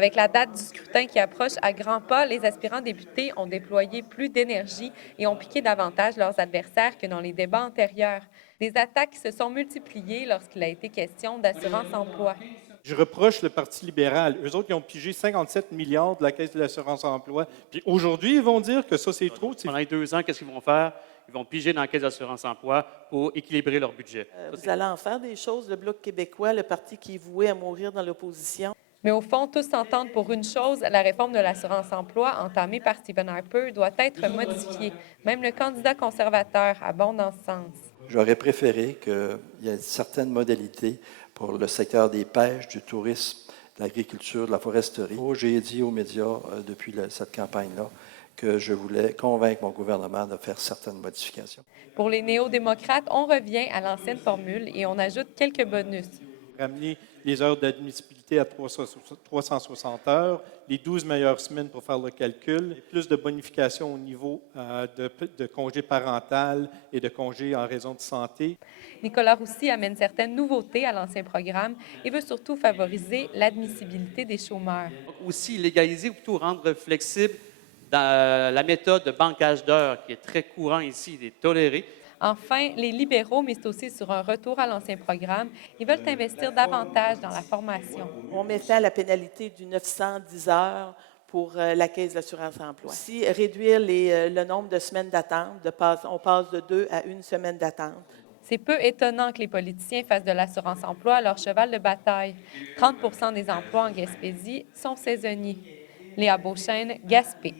Avec la date du scrutin qui approche à grands pas, les aspirants députés ont déployé plus d'énergie et ont piqué davantage leurs adversaires que dans les débats antérieurs. Des attaques se sont multipliées lorsqu'il a été question d'assurance-emploi. Je reproche le Parti libéral. Eux autres, ils ont pigé 57 milliards de la Caisse de l'assurance-emploi. Puis aujourd'hui, ils vont dire que ça, c'est trop. Pendant les 2 ans, qu'est-ce qu'ils vont faire? Ils vont piger dans la Caisse d'assurance-emploi pour équilibrer leur budget. Vous allez en faire des choses, le Bloc québécois, le parti qui est voué à mourir dans l'opposition. Mais au fond, tous s'entendent pour une chose, la réforme de l'assurance-emploi entamée par Stephen Harper doit être modifiée. Même le candidat conservateur abonde dans ce sens. J'aurais préféré qu'il y ait certaines modalités pour le secteur des pêches, du tourisme, de l'agriculture, de la foresterie. J'ai dit aux médias depuis cette campagne-là que je voulais convaincre mon gouvernement de faire certaines modifications. Pour les néo-démocrates, on revient à l'ancienne formule et on ajoute quelques bonus. Ramener les heures d'admissibilité à 360 heures, les 12 meilleures semaines pour faire le calcul, plus de bonification au niveau de congé parental et de congé en raison de santé. Nicolas Roussy amène certaines nouveautés à l'ancien programme et veut surtout favoriser l'admissibilité des chômeurs. Aussi, légaliser ou plutôt rendre flexible dans la méthode de bancage d'heures qui est très courant ici, et tolérée. Enfin, les libéraux misent aussi sur un retour à l'ancien programme. Ils veulent investir davantage dans la formation. On met fin à la pénalité du 910 heures pour la Caisse d'assurance-emploi. Aussi, réduire le nombre de semaines d'attente. On passe de 2 à 1 semaine d'attente. C'est peu étonnant que les politiciens fassent de l'assurance-emploi leur cheval de bataille. 30 des emplois en Gaspésie sont saisonniers. Léa Beauchesne, Gaspé.